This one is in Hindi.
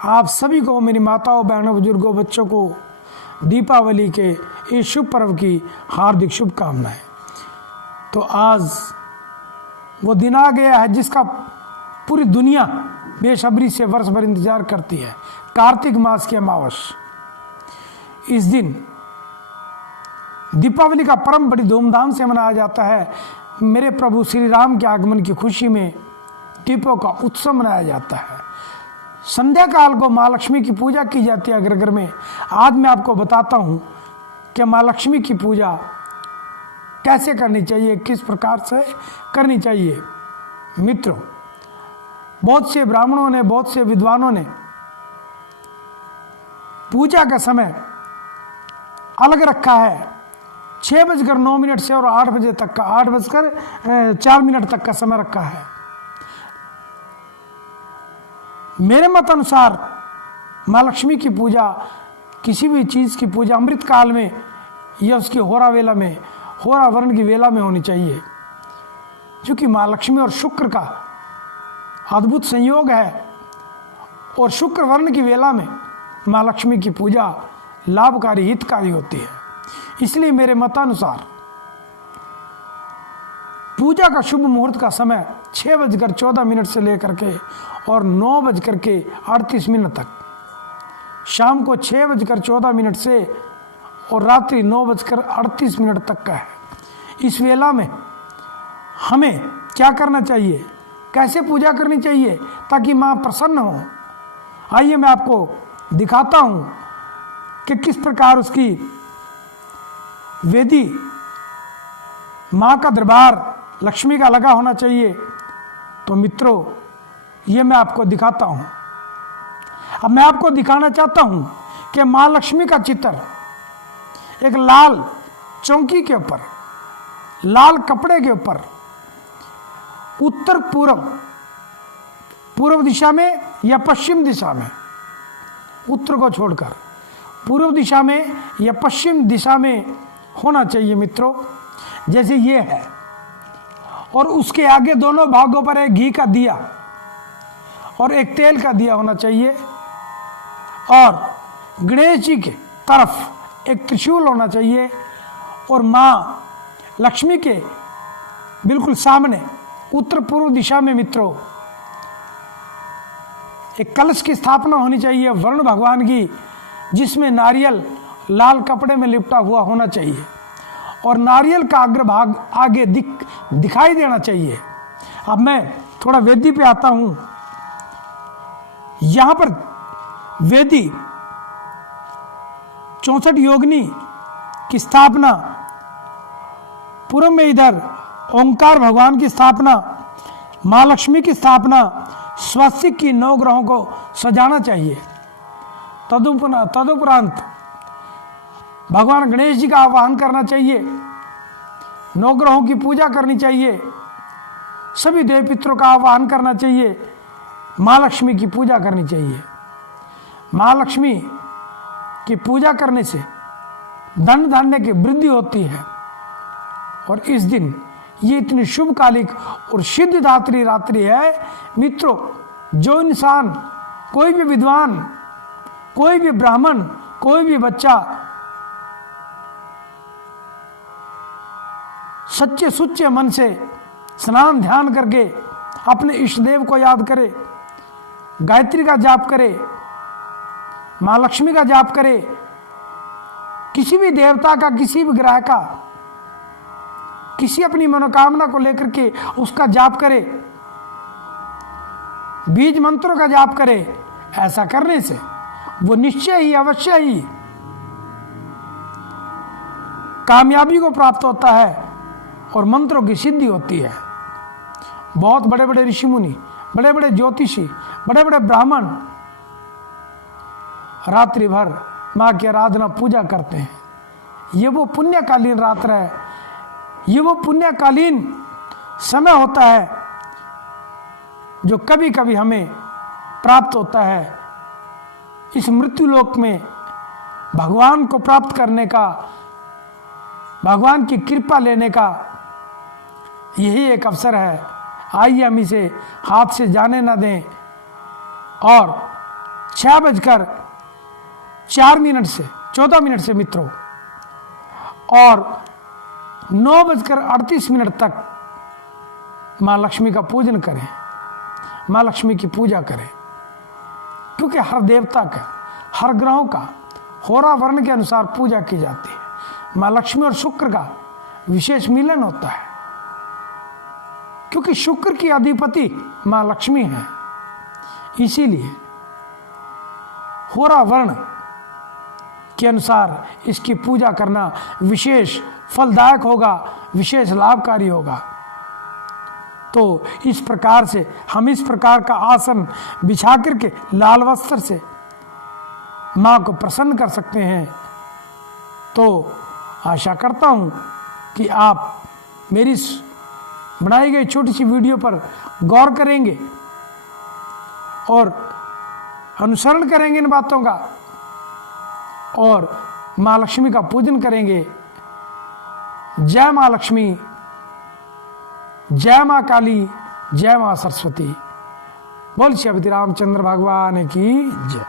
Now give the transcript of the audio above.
आप सभी को, मेरी माताओं, बहनों, बुजुर्गों, बच्चों को दीपावली के इस शुभ पर्व की हार्दिक शुभकामनाएं। तो आज वो दिन आ गया है जिसका पूरी दुनिया बेसब्री से वर्ष भर इंतजार करती है, कार्तिक मास की अमावस। इस दिन दीपावली का पर्व बड़ी धूमधाम से मनाया जाता है। मेरे प्रभु श्री राम के आगमन की खुशी में दीपों का उत्सव मनाया जाता है। संध्या काल को माँ लक्ष्मी की पूजा की जाती है घर घर में। आज मैं आपको बताता हूँ कि माँ लक्ष्मी की पूजा कैसे करनी चाहिए, किस प्रकार से करनी चाहिए। मित्रों, बहुत से ब्राह्मणों ने, बहुत से विद्वानों ने पूजा का समय अलग रखा है। 6:09 से और 8 बजे तक का, 8:04 तक का समय रखा है। मेरे मत अनुसार माँ लक्ष्मी की पूजा, किसी भी चीज़ की पूजा अमृत काल में या उसकी होरा वेला में, होरा वर्ण की वेला में होनी चाहिए, क्योंकि माँ लक्ष्मी और शुक्र का अद्भुत संयोग है। और शुक्र वर्ण की वेला में माँ लक्ष्मी की पूजा लाभकारी, हितकारी होती है। इसलिए मेरे मतानुसार पूजा का शुभ मुहूर्त का समय 6:14 से लेकर के और 9:38 तक, शाम को 6:14 से और रात्रि 9:38 तक का है। इस वेला में हमें क्या करना चाहिए, कैसे पूजा करनी चाहिए ताकि माँ प्रसन्न हो। आइए मैं आपको दिखाता हूँ कि किस प्रकार उसकी वेदी, माँ का दरबार लक्ष्मी का लगा होना चाहिए। तो मित्रों, ये मैं आपको दिखाता हूँ। अब मैं आपको दिखाना चाहता हूँ कि माँ लक्ष्मी का चित्र एक लाल चौकी के ऊपर, लाल कपड़े के ऊपर, उत्तर पूर्व दिशा में या पश्चिम दिशा में, उत्तर को छोड़कर पूर्व दिशा में या पश्चिम दिशा में होना चाहिए मित्रों, जैसे ये है। और उसके आगे दोनों भागों पर एक घी का दिया और एक तेल का दिया होना चाहिए। और गणेश जी के तरफ एक त्रिशूल होना चाहिए। और माँ लक्ष्मी के बिल्कुल सामने उत्तर पूर्व दिशा में मित्रों एक कलश की स्थापना होनी चाहिए, वरुण भगवान की, जिसमें नारियल लाल कपड़े में लिपटा हुआ होना चाहिए और नारियल का अग्रभाग आगे दिखाई देना चाहिए। अब मैं थोड़ा वेदी पे आता हूं। यहां पर वेदी 64 योगिनी की स्थापना, पूर्व में इधर ओंकार भगवान की स्थापना, माँ लक्ष्मी की स्थापना, स्वस्तिक की 9 ग्रहों को सजाना चाहिए। तदुपरांत भगवान गणेश जी का आवाहन करना चाहिए, 9 ग्रहों की पूजा करनी चाहिए, सभी देव पितरों का आवाहन करना चाहिए, माँ लक्ष्मी की पूजा करनी चाहिए। माँ लक्ष्मी की पूजा करने से धन धान्य की वृद्धि होती है। और इस दिन ये इतनी शुभकालिक और सिद्धिदात्री रात्रि है मित्रों, जो इंसान, कोई भी विद्वान, कोई भी ब्राह्मण, कोई भी बच्चा सच्चे सुच्चे मन से स्नान ध्यान करके अपने इष्ट देव को याद करे, गायत्री का जाप करे, माँ लक्ष्मी का जाप करे, किसी भी देवता का, किसी भी ग्रह का, किसी अपनी मनोकामना को लेकर के उसका जाप करे, बीज मंत्रों का जाप करे। ऐसा करने से वो निश्चय ही, अवश्य ही कामयाबी को प्राप्त होता है और मंत्रों की सिद्धि होती है। बहुत बड़े बड़े ऋषि मुनि, बड़े बड़े ज्योतिषी, बड़े बड़े ब्राह्मण रात्रि भर माँ की आराधना पूजा करते हैं। ये वो पुण्यकालीन रात्र है, ये वो पुण्यकालीन समय होता है जो कभी कभी हमें प्राप्त होता है। इस मृत्युलोक में भगवान को प्राप्त करने का, भगवान की कृपा लेने का यही एक अवसर है। आइए हम इसे हाथ से जाने न दें और 6:04 से 14 से मित्रों, और 9:38 तक माँ लक्ष्मी का पूजन करें, माँ लक्ष्मी की पूजा करें। क्योंकि हर देवता का, हर ग्रहों का होरा वर्ण के अनुसार पूजा की जाती है। माँ लक्ष्मी और शुक्र का विशेष मिलन होता है, क्योंकि शुक्र की अधिपति माँ लक्ष्मी है। इसीलिए होरा वर्ण के अनुसार इसकी पूजा करना विशेष फलदायक होगा, विशेष लाभकारी होगा। तो इस प्रकार से हम इस प्रकार का आसन बिछा करके लाल वस्त्र से माँ को प्रसन्न कर सकते हैं। तो आशा करता हूँ कि आप मेरी इस बनाई गई छोटी सी वीडियो पर गौर करेंगे और अनुसरण करेंगे इन बातों का, और माँ लक्ष्मी का पूजन करेंगे। जय माँ लक्ष्मी, जय माँ काली, जय माँ सरस्वती। बोल श्री रामचंद्र भगवान की जय।